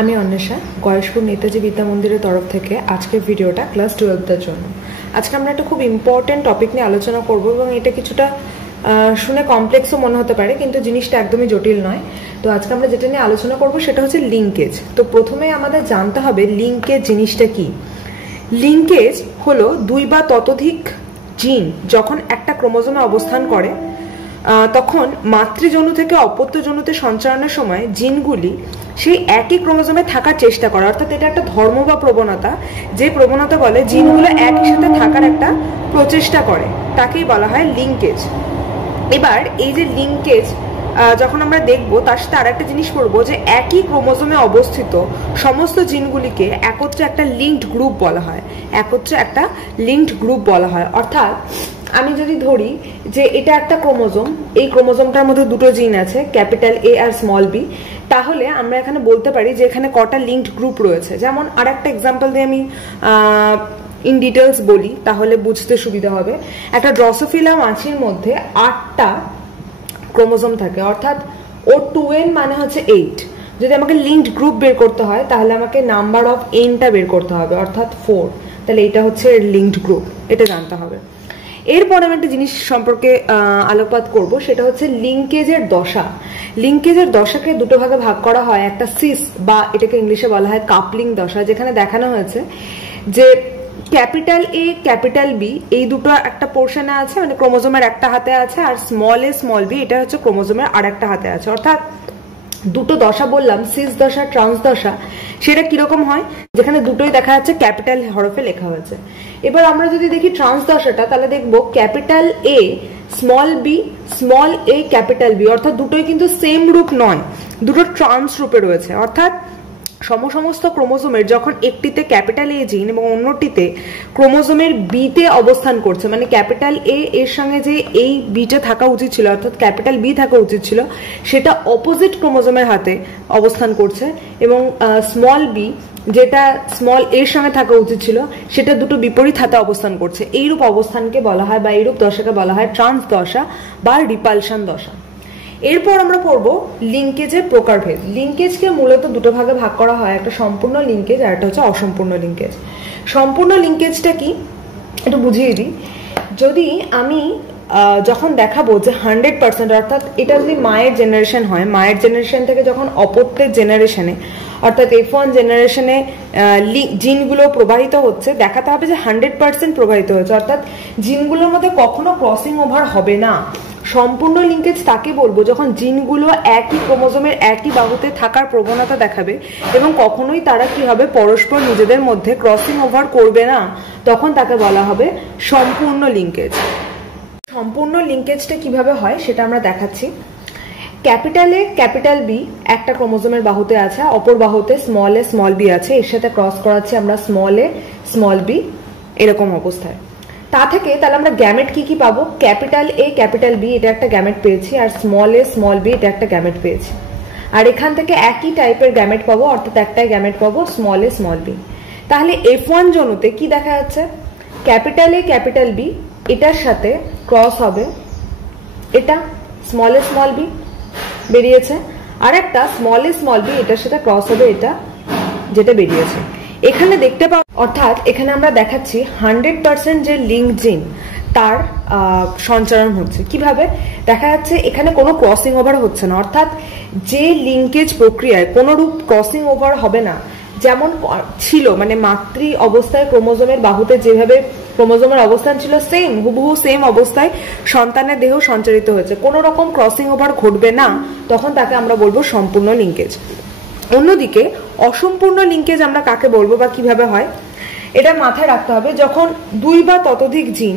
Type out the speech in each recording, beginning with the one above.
আমি অন্বেষা গয়েশপুর নেতাজি বিদ্যা মন্দিরের তরফ থেকে আজকের ভিডিওটা ক্লাস 12 এর জন্য। আজকে আমরা একটা খুব ইম্পর্টেন্ট টপিক নিয়ে আলোচনা করব এবং এটা কিছুটা শুনে কমপ্লেক্সও মনে হতে পারে, কিন্তু জিনিসটা একদমই জটিল নয়। তো আজকে আমরা যেটা নিয়ে আলোচনা করব সেটা হচ্ছে লিঙ্কেজ। তো প্রথমে আমাদের জানতে হবে লিঙ্কেজ জিনিসটা কি। লিঙ্কেজ হলো দুই বা ততোধিক জিন যখন একটা ক্রোমোজোমে অবস্থান করে তখন মাতৃজনু থেকে অপত্যজনুতে সঞ্চারণের সময় জিনগুলি সেই একই ক্রোমোজোমে থাকার চেষ্টা করে, অর্থাৎ এটা একটা ধর্ম বা প্রবণতা, যে প্রবণতা বলে জিনগুলো একই সাথে থাকার একটা প্রচেষ্টা করে, তাকেই বলা হয় লিঙ্কেজ। এবার এই যে লিঙ্কেজ যখন আমরা দেখবো তার সাথে আর একটা জিনিস করবো যে একই ক্রোমোজোমে অবস্থিত সমস্ত জিনগুলিকে একত্রে একটা লিঙ্কড গ্রুপ বলা হয়, একত্রে একটা লিঙ্কড গ্রুপ বলা হয়। অর্থাৎ আমি যদি ধরি যে এটা একটা ক্রোমোজোম, এই ক্রোমোজোমটার মধ্যে দুটো জিন আছে, ক্যাপিটাল এ আর স্মল বি, তাহলে আমরা এখানে বলতে পারি যে এখানে কটা লিঙ্কড গ্রুপ রয়েছে। যেমন আর একটা এক্সাম্পল দিয়ে আমি ইন ডিটেলস বলি তাহলে বুঝতে সুবিধা হবে। একটা ড্রসোফিলা মাছির মধ্যে 8টা ক্রোমোজোম থাকে, অর্থাৎ ও 2n মানে হচ্ছে 8। যদি আমাকে লিঙ্কড গ্রুপ বের করতে হয় তাহলে আমাকে নাম্বার অফ nটা বের করতে হবে, অর্থাৎ 4। তাহলে এটা হচ্ছে লিঙ্কড গ্রুপ, এটা জানতে হবে। এরপর আমি একটা জিনিস সম্পর্কে আলোকপাত করব, সেটা হচ্ছে লিঙ্কেজের দশা। লিঙ্কেজের দশাকে দুটো ভাগে ভাগ করা হয়, একটা সিস বা এটাকে ইংলিশে বলা হয় কাপলিং দশা, যেখানে দেখানো হয়েছে যে ক্যাপিটাল এ ক্যাপিটাল বি এই দুটো একটা পোর্শনে আছে, মানে ক্রোমোজোমের একটা হাতে আছে, আর স্মল এ স্মল বি এটা হচ্ছে ক্রোমোজোমের আর একটা হাতে আছে। অর্থাৎ দুটো দশা বললাম, সিস দশা ট্রান্স দশা, সেটা কিরকম হয়, যেখানে দুটোই দেখা যাচ্ছে ক্যাপিটাল হরফে লেখা হয়েছে। এবার আমরা যদি দেখি ট্রান্স দশাটা, তাহলে দেখবো capital A small B small A capital B, অর্থাৎ দুটোই কিন্তু সেম রূপ নয়, দুটো ট্রান্স রূপে রয়েছে। অর্থাৎ সমস্ত ক্রোমোজোমের যখন একটিতে ক্যাপিটাল এ জিন এবং অন্যটিতে ক্রোমোজোমের বিতে অবস্থান করছে, মানে ক্যাপিটাল এ এর সঙ্গে যে এই বিটা থাকা উচিত ছিল, অর্থাৎ ক্যাপিটাল বি থাকা উচিত ছিল, সেটা অপোজিট ক্রোমোজোমের হাতে অবস্থান করছে, এবং স্মল বি যেটা স্মল এর সঙ্গে থাকা উচিত ছিল সেটা দুটো বিপরীত হাতে অবস্থান করছে। এইরূপ অবস্থানকে বলা হয় বা এইরূপ দশাকে বলা হয় ট্রান্স দশা বা রিপালশন দশা। এরপর আমরা পড়বো লিঙ্কেজের প্রকারভেদ। লিঙ্কেজকে মূলত দুটো ভাগে ভাগ করা হয়, একটা সম্পূর্ণ লিঙ্কেজ আর একটা হচ্ছে অসম্পূর্ণ লিঙ্কেজ। সম্পূর্ণ লিঙ্কেজটা কি একটু বুঝিয়ে দিই। যদি আমি যখন দেখাবো যে 100%, অর্থাৎ এটা যদি মায়ের জেনারেশন হয়, মায়ের জেনারেশন থেকে যখন অপত্যের জেনারেশনে অর্থাৎ F1 জেনারেশনে জিনগুলো প্রবাহিত হচ্ছে, দেখাতে হবে যে 100% প্রবাহিত হচ্ছে, অর্থাৎ জিনগুলোর মধ্যে কখনো ক্রসিং ওভার হবে না। সম্পূর্ণ লিঙ্কেজ তাকে বলবো যখন জিনগুলো একই ক্রোমোজোমের একই বাহুতে থাকার প্রবণতা দেখাবে এবং কখনোই তারা কি হবে পরস্পর নিজেদের মধ্যে ক্রসিং ওভার করবে না, তখন তাকে বলা হবে সম্পূর্ণ লিঙ্কেজ। সম্পূর্ণ লিঙ্কেজটা কিভাবে হয় সেটা আমরা দেখাচ্ছি। ক্যাপিটাল এ ক্যাপিটাল বি একটা ক্রোমোজোমের বাহুতে আছে, অপর বাহুতে স্মল এ স্মল বি আছে, এর সাথে ক্রস করাচ্ছি আমরা স্মল এ স্মল বি, এরকম অবস্থায়। তা থেকে তাহলে আমরা গ্যামেট কি কি পাবো, ক্যাপিটাল এ ক্যাপিটাল বি এটা একটা গ্যামেট পেয়েছি, আর স্মল এ স্মল বি এটা একটা গ্যামেট পেয়েছি, আর এখান থেকে একই টাইপের গ্যামেট পাবো, অর্থাৎ একটাই গ্যামেট পাবো স্মল এ স্মল বি। তাহলে F1 জনুতে কি দেখা যাচ্ছে, ক্যাপিটাল এ ক্যাপিটাল বি এটার সাথে ক্রস হবে এটা স্মল এ স্মল বি বেরিয়েছে, আর একটা স্মল এ স্মল বি এটার সাথে ক্রস হবে এটা যেটা বেরিয়েছে। এখানে দেখতে পাবো, অর্থাৎ এখানে আমরা দেখাচ্ছি 100% যে লিঙ্ক জিন তার সঞ্চারণ হচ্ছে। কিভাবে দেখা যাচ্ছে, এখানে কোনো ক্রসিং ওভার হচ্ছে না, অর্থাৎ যে লিঙ্কেজ প্রক্রিয়ায় কোনো রূপ ক্রসিং ওভার হবে না, যেমন ছিল মানে মাতৃ অবস্থায় ক্রোমোজোমের বাহুতে যেভাবে ক্রোমোজোমের অবস্থান ছিল সেম হুবহু সেম অবস্থায় সন্তানের দেহ সঞ্চারিত হয়েছে, কোনো রকম ক্রসিং ওভার ঘটবে না, তখন তাকে আমরা বলবো সম্পূর্ণ লিঙ্কেজ। অন্যদিকে অসম্পূর্ণ লিঙ্কেজ আমরা কাকে বলবো বা কিভাবে হয়, এটা মাথায় রাখতে হবে। যখন দুই বা ততোধিক জিন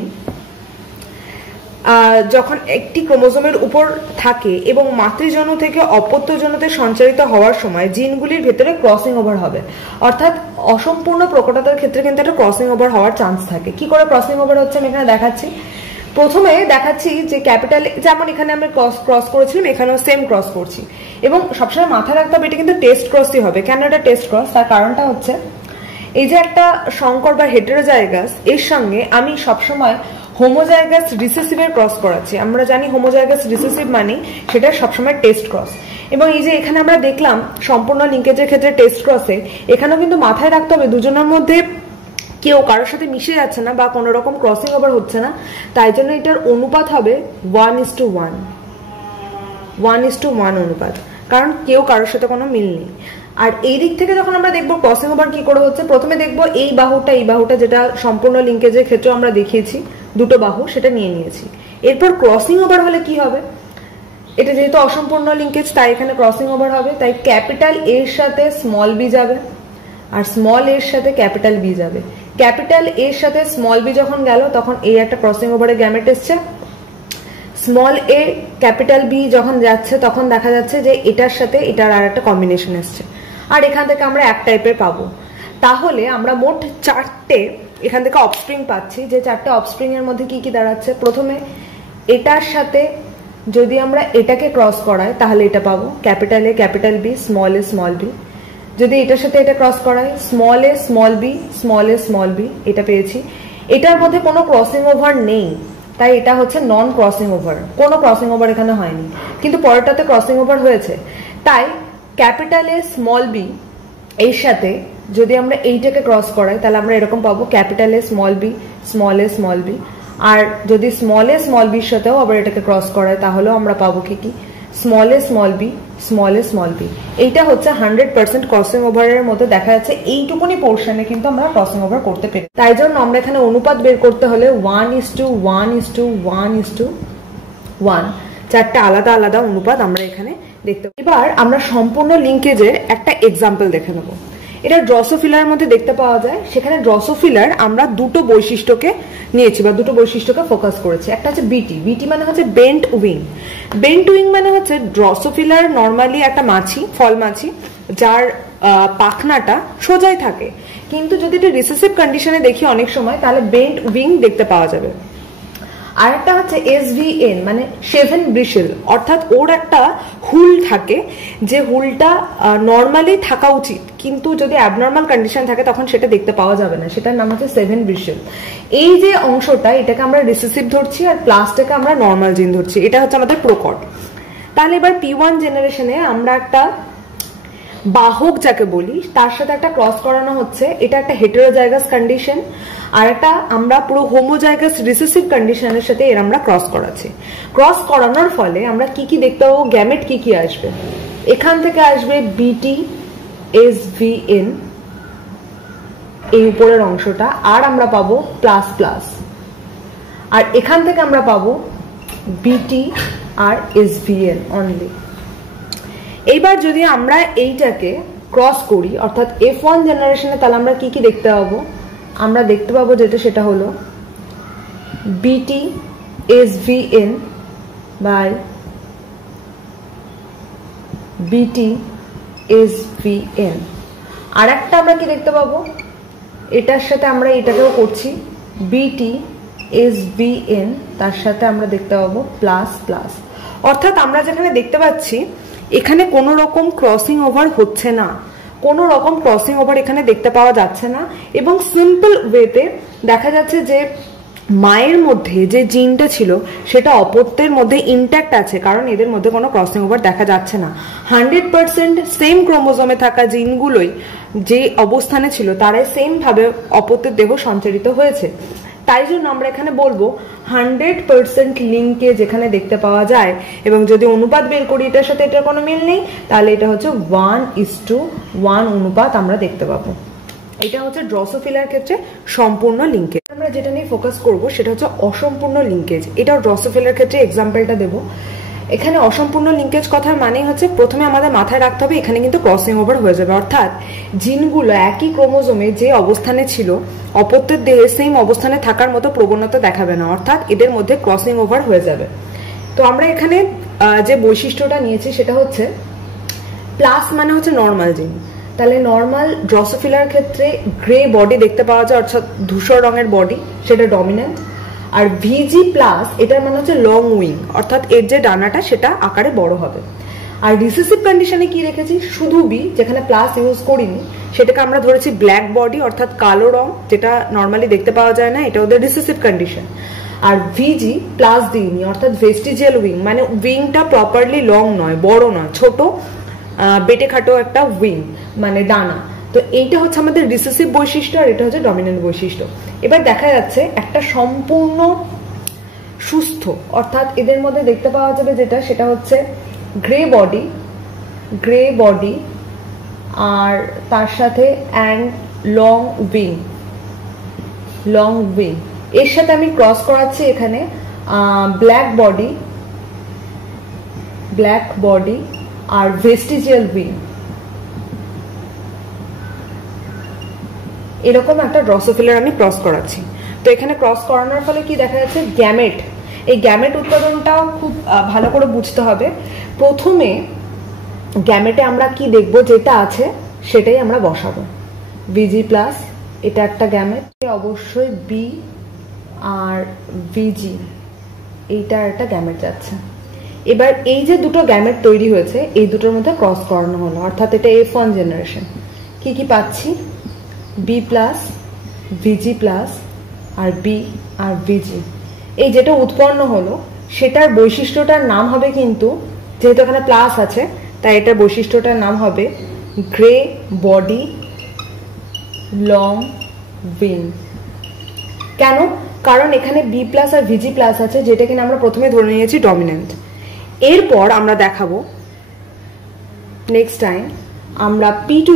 যখন একটি ক্রোমোজোমের উপর থাকে এবং মাতৃজনু থেকে অপত্যজনুতে সঞ্চারিত হওয়ার সময় জিনগুলির ভেতরে ক্রসিং ওভার হবে, অর্থাৎ অসম্পূর্ণ প্রকটতার ক্ষেত্রে কিন্তু একটা ক্রসিং ওভার হওয়ার চান্স থাকে। কি করে ক্রসিং ওভার হচ্ছে আমি এখানে দেখাচ্ছি। প্রথমে দেখাচ্ছি যে ক্যাপিটাল, যেমন এখানে আমরা ক্রস করেছিলাম, এখানেও সেম ক্রস করছি, এবং সবসময় মাথায় রাখতে হবে এটা কিন্তু টেস্ট ক্রসই হবে। কেন এটা টেস্ট ক্রস, তার কারণটা হচ্ছে এই যে একটা সংকর বা হেটেরোজাইগাস, এর সঙ্গে আমি সবসময় হোমোজাইগাস রিসেসিভের ক্রস করাচ্ছি। আমরা জানি হোমোজাইগাস রিসেসিভ মানে সেটা সবসময় টেস্ট ক্রস। এবং এই যে এখানে আমরা দেখলাম সম্পূর্ণ লিঙ্কেজের ক্ষেত্রে টেস্ট ক্রসে এখানেও কিন্তু মাথায় রাখতে হবে দুজনের মধ্যে কেউ কারোর সাথে মিশে যাচ্ছে না বা কোনো রকম ক্রসিং ওভার হচ্ছে না, তাই জন্য এটার অনুপাত হবে 1:1, 1:1 অনুপাত, কারণ কেউ কারোর সাথে কোনো মিল নেই। আর এই দিক থেকে যখন আমরা দেখবো ক্রসিং ওভার কি করে হচ্ছে, প্রথমে দেখবো এই বাহুটা যেটা সম্পূর্ণ লিঙ্কেজের ক্ষেত্রে আমরা দেখিয়েছি দুটো বাহু, সেটা নিয়ে নিয়েছি। এরপর ক্রসিং ওভার হলে কি হবে, এটা যেহেতু অসম্পূর্ণ লিঙ্কেজ তাই এখানে ক্রসিং ওভার হবে, তাই ক্যাপিটাল এর সাথে স্মল বি যাবে আর স্মল এর সাথে ক্যাপিটাল বি যাবে। ক্যাপিটাল এর সাথে স্মল বি যখন গেল তখন এই একটা ক্রসিং ওভারের গ্যামেট এসছে, স্মল এ ক্যাপিটাল বি যখন যাচ্ছে তখন দেখা যাচ্ছে যে এটার সাথে এটার আর একটা কম্বিনেশন এসছে, আর এখান থেকে আমরা এক টাইপের পাবো। তাহলে আমরা মোট 4টে এখান থেকে অফস্প্রিং পাচ্ছি, যে 4টে অফস্প্রিং এর মধ্যে কি কি দাঁড়াচ্ছে, প্রথমে এটার সাথে যদি আমরা এটাকে ক্রস করাই তাহলে এটা পাবো capital A capital B small A small B, যদি এটার সাথে এটা ক্রস করাই small A small B small A small B, এটা পেয়েছি। এটার মধ্যে কোনো ক্রসিং ওভার নেই তাই এটা হচ্ছে নন ক্রসিং ওভার, কোনো ক্রসিং ওভার এখানে হয়নি, কিন্তু পরেরটাতে ক্রসিং ওভার হয়েছে। তাই ক্যাপিটাল এ স্মল বি এর সাথে যদি আমরা এইটাকে ক্রস করাই তাহলে আমরা এরকম পাবো capital A small B small A small B, আর যদি স্মল এ স্মল বির সাথেও আবার এটাকে ক্রস করাই তাহলেও আমরা পাবো কি small A small B small A small B. এইটা হচ্ছে 100% ক্রসিং ওভারের মধ্যে দেখা যাচ্ছে এইটুকুনি পোর্শনে কিন্তু আমরা ক্রসিং ওভার করতে পেরে। তাই জন্য আমরা এখানে অনুপাত বের করতে হলে 1:1:1:1, 4টে আলাদা আলাদা অনুপাত আমরা এখানে দেখতে। এবার আমরা সম্পূর্ণ লিঙ্কেজের একটা এক্সাম্পল দেখে নেবো। এটা ড্রসোফিলার মধ্যে দেখতে পাওয়া যায়, সেখানে ড্রসোফিলার আমরা দুটো বৈশিষ্ট্যকে নিয়েছি বা দুটো বৈশিষ্ট্যকে ফোকাস করেছি। একটা হচ্ছে বিটি মানে হচ্ছে বেন্ট উইং। বেন্ট উইং মানে হচ্ছে ড্রসোফিলার নর্মালি একটা মাছি, ফল মাছি, যার পাখনাটা সোজাই থাকে, কিন্তু যদি এটা রিসেসিভ কন্ডিশনে দেখি অনেক সময় তাহলে বেন্ট উইং দেখতে পাওয়া যাবে। আর একটা হচ্ছে SVN মানে শেভেন ব্রিশেল, অর্থাৎ ওর একটা হুল থাকে, যে হুলটা নর্মালি থাকা উচিত কিন্তু যদি অ্যাবনর্মাল কন্ডিশন থাকে তখন সেটা দেখতে পাওয়া যাবে না, সেটার নাম হচ্ছে সেভেন ব্রিশেল। এই যে অংশটা এটাকে আমরা রিসেসিভ ধরছি আর প্লাসটাকে আমরা নর্মাল জিন ধরছি, এটা হচ্ছে আমাদের প্রোকট। তাহলে এবার P1 জেনারেশনে আমরা একটা বাহক যাকে বলি তার সাথে একটা ক্রস করানো হচ্ছে, এটা একটা হেটেরোজাইগাস কন্ডিশন, আর একটা আমরা পুরো হোমোজাইগাস রিসেসিভ কন্ডিশনের সাথে এর আমরা ক্রস করাচ্ছি। ক্রস করানোর ফলে আমরা কি কি দেখতে পাবো, গ্যামেট কি কি আসবে, এখান থেকে আসবে BT/SVN এই উপরের অংশটা, আর আমরা পাবো প্লাস প্লাস, আর এখান থেকে আমরা পাবো BT আর SVN অনলি। এইবার যদি আমরা এইটাকে ক্রস করি অর্থাৎ F1 জেনারেশনে, তাহলে আমরা কি কি দেখতে পাবো, আমরা দেখতে পাবো যেটা সেটা হলো BT/SVN বাই BT/SVN। আর একটা আমরা কি দেখতে পাবো, এটার সাথে আমরা এটাকেও করছি BT/SVN, তার সাথে আমরা দেখতে পাবো প্লাস প্লাস। অর্থাৎ আমরা যেখানে দেখতে পাচ্ছি এখানে কোনো রকম ক্রসিং ওভার হচ্ছে না, কোনো রকম ক্রসিং ওভার এখানে দেখতে পাওয়া যাচ্ছে না, এবং সিম্পল ওয়েতে দেখা যাচ্ছে যে মায়ের মধ্যে যে জিনটা ছিল সেটা অপত্যের মধ্যে ইনট্যাক্ট আছে, কারণ এদের মধ্যে কোনো ক্রসিং ওভার দেখা যাচ্ছে না। 100% সেম ক্রোমোজোমে থাকা জিনগুলোই যে অবস্থানে ছিল তারাই সেম ভাবে অপত্যের দেহ সঞ্চারিত হয়েছে। তাই জন্য আমরা এখানে বলবো 100% লিঙ্কে যেখানে দেখতে পাওয়া যায়, এবং যদি অনুপাত বের করি এটার সাথে এটার কোনো মিল নেই, তাহলে এটা হচ্ছে 1:1 অনুপাত আমরা দেখতে পাবো। এটা হচ্ছে ড্রসোফিলার ক্ষেত্রে সম্পূর্ণ লিঙ্কেজ। আমরা যেটা নিয়ে ফোকাস করব সেটা হচ্ছে অসম্পূর্ণ লিঙ্কেজ। এটাও ড্রসোফিলার ক্ষেত্রে এক্সাম্পলটা দেবো। এখানে অসম্পূর্ণ লিঙ্কেজ কথার মানেই হচ্ছে প্রথমে আমাদের মাথায় রাখতে হবে এখানে কিন্তু ক্রসিং ওভার হয়ে যাবে, অর্থাৎ জিনগুলো একই ক্রোমোজোমে যে অবস্থানে ছিল অপত্যের দেহে সেম অবস্থানে থাকার মতো প্রবণতা দেখাবে না, অর্থাৎ এদের মধ্যে ক্রসিং ওভার হয়ে যাবে। তো আমরা এখানে যে বৈশিষ্ট্যটা নিয়েছি সেটা হচ্ছে প্লাস মানে হচ্ছে নর্মাল জিন। তাহলে নর্মাল ড্রসোফিলার ক্ষেত্রে গ্রে বডি দেখতে পাওয়া যায়, অর্থাৎ ধূসর রঙের বডি, সেটা ডমিন্যান্ট। আর VG প্লাস এটার মানে হচ্ছে লং উইং, অর্থাৎ এর যে ডানাটা সেটা আকারে বড় হবে। আর রিসেসিভ কন্ডিশনে কি রেখেছি, শুধু বি, যেখানে প্লাস ইউজ করিনি, সেটাকে আমরা ধরেছি ব্ল্যাক বডি, অর্থাৎ কালো রং, যেটা নর্মালি দেখতে পাওয়া যায় না, এটা ওদের রিসেসিভ কন্ডিশন। আর ভিজি প্লাস দিইনি, অর্থাৎ ভেস্টিজিয়াল উইং, মানে উইংটা প্রপারলি লং নয়, বড় নয়, ছোট বেটে খাটো একটা উইং, মানে ডানা। তো এইটা হচ্ছে আমাদের রিসেসিভ বৈশিষ্ট্য আর এটা হচ্ছে ডমিনেন্ট বৈশিষ্ট্য। এবার দেখা যাচ্ছে একটা সম্পূর্ণ সুস্থ, অর্থাৎ এদের মধ্যে দেখতে পাওয়া যাবে যেটা, সেটা হচ্ছে গ্রে বডি আর তার সাথে অ্যান্ড লং উইং। এর সাথে আমি ক্রস করাচ্ছি এখানে ব্ল্যাক বডি আর ভেস্টিজিয়াল উইং, এরকম একটা ড্রসোফিলার আমি ক্রস করাচ্ছি। তো এখানে ক্রস করানোর ফলে কি দেখা যাচ্ছে, গ্যামেট, এই গ্যামেট উৎপাদনটাও খুব ভালো করে বুঝতে হবে। প্রথমে গ্যামেটে আমরা কি দেখব, যেটা আছে সেটাই আমরা বসাবো। ভিজি প্লাস, এটা একটা গ্যামেট, অবশ্যই বি আর ভিজি, এইটা একটা গ্যামেট যাচ্ছে। এবার এই যে দুটো গ্যামেট তৈরি হয়েছে, এই দুটোর মধ্যে ক্রস করানো হলো, অর্থাৎ এটা F1 জেনারেশন। কি কি পাচ্ছি, বি প্লাস, ভিজি প্লাস আর বি আর ভিজি। এই যেটা উৎপন্ন হলো সেটার বৈশিষ্ট্যটার নাম হবে, কিন্তু যেহেতু এখানে প্লাস আছে তাই এটার বৈশিষ্ট্যটার নাম হবে গ্রে বডি লং উইং। কেন? কারণ এখানে বি প্লাস আর ভিজি প্লাস আছে, যেটা কিনা আমরা প্রথমে ধরে নিয়েছি ডমিনেন্ট। এরপর আমরা দেখাবো নেক্সট টাইম আমরা P2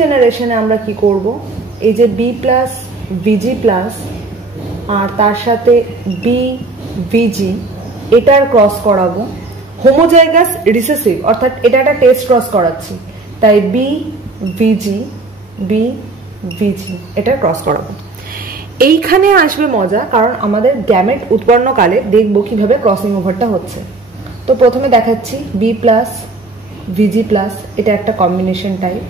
জেনারেশনে আমরা কি করব, এই যে বি প্লাস ভিজি প্লাস আর তার সাথে বি ভিজি, এটার ক্রস করাবো হোমোজাইগাস রিসেসিভ, অর্থাৎ এটা একটা টেস্ট ক্রস করাচ্ছি, তাই বি ভিজি এটা ক্রস করাবো। এইখানে আসবে মজা, কারণ আমাদের গ্যামেট উৎপন্নকালে দেখবো কিভাবে ক্রসিং ওভারটা হচ্ছে। তো প্রথমে দেখাচ্ছি বি প্লাস ভিজি প্লাস, এটা একটা কম্বিনেশন টাইপ,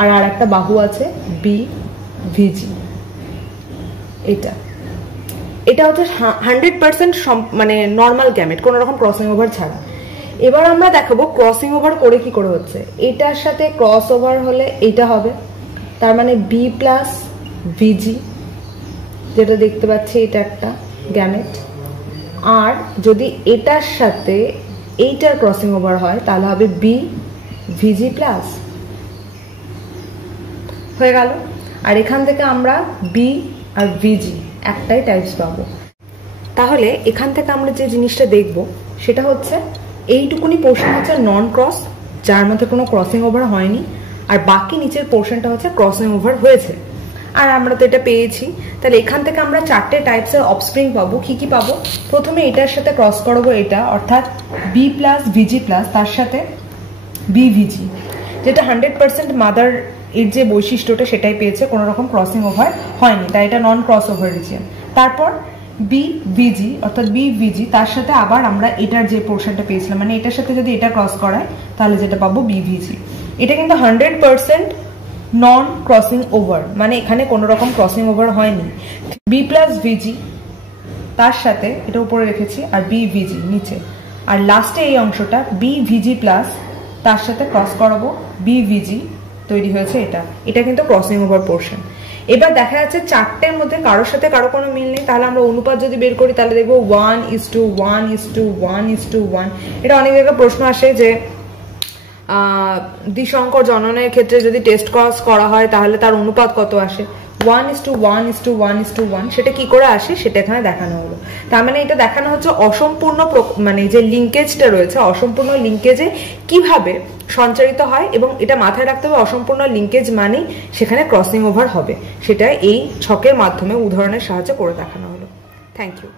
আর একটা বাহু আছে বি ভিজি, এটা হচ্ছে 100% মানে নর্মাল গ্যামেট, কোনো রকম ক্রসিং ওভার ছাড়া। এবার আমরা দেখাবো ক্রসিং ওভার করে কি করে হচ্ছে। এটার সাথে ক্রস ওভার হলে এটা হবে, তার মানে বি প্লাস ভিজি, যেটা দেখতে পাচ্ছি এটা একটা গ্যামেট। আর যদি এটার সাথে এইটার ক্রসিং ওভার হয় তাহলে হবে বি ভিজি প্লাস, হয়ে গেল। আর এখান থেকে আমরা বি আর ভিজি একটাই টাইপস পাবো। তাহলে এখান থেকে আমরা যে জিনিসটা দেখব সেটা হচ্ছে এইটুকুনি পোর্শন হচ্ছে নন ক্রস, যার মধ্যে কোনো ক্রসিং ওভার হয়নি, আর বাকি নিচের পোর্শনটা হচ্ছে ক্রসিং ওভার হয়েছে। আর আমরা তো এটা পেয়েছি, তাহলে এখান থেকে আমরা চারটে টাইপসের অফস্প্রিং পাবো। কি কি পাবো, প্রথমে এটার সাথে ক্রস করবো এটা, অর্থাৎ বি প্লাস ভিজি প্লাস, তার সাথে বি ভিজি, যেটা 100% মাদার এর যে বৈশিষ্ট্যটা সেটাই পেয়েছে, কোনো রকম ক্রসিং ওভার হয়নি, তাই এটা নন ক্রস ওভার রিজিয়ন। তারপর বি ভিজি অর্থাৎ বি ভিজি, তার সাথে আবার আমরা এটার যে পোর্শনটা পেয়েছিলাম, মানে এটার সাথে যদি এটা ক্রস করায় তাহলে যেটা পাবো বি ভিজি। এটা কিন্তু 100% নন ক্রসিং ওভার, মানে এখানে কোনো রকম ক্রসিং ওভার হয়নি। বি প্লাস ভিজি, তার সাথে এটা উপরে রেখেছি, আর বি ভিজি নিচে, আর লাস্টে এই অংশটা বি ভিজি প্লাস, তার সাথে ক্রস করাবো বি ভিজি, তৈরি হয়েছে এটা কিন্তু ক্রসিং ওভার পোর্শন। এবার দেখা যাচ্ছে চারটের মধ্যে কারোর সাথে কারো কোনো মিল নেই, তাহলে আমরা অনুপাত যদি বের করি তাহলে দেখবো 1:1:1:1। এটা অনেক জায়গায় প্রশ্ন আসে যে দ্বিসংকর জননের ক্ষেত্রে যদি টেস্ট ক্রস করা হয় তাহলে তার অনুপাত কত আসে, 1:1:1:1, সেটা কি করে আসে সেটা এখানে দেখানো হলো। তার মানে এটা দেখানো হচ্ছে অসম্পূর্ণ, মানে যে লিঙ্কেজটা রয়েছে অসম্পূর্ণ লিঙ্কেজে কিভাবে সঞ্চারিত হয়, এবং এটা মাথায় রাখতে হবে অসম্পূর্ণ লিঙ্কেজ মানেই সেখানে ক্রসিং ওভার হবে। সেটা এই ছকের মাধ্যমে উদাহরণের সাহায্যে করে দেখানো হলো। Thank you.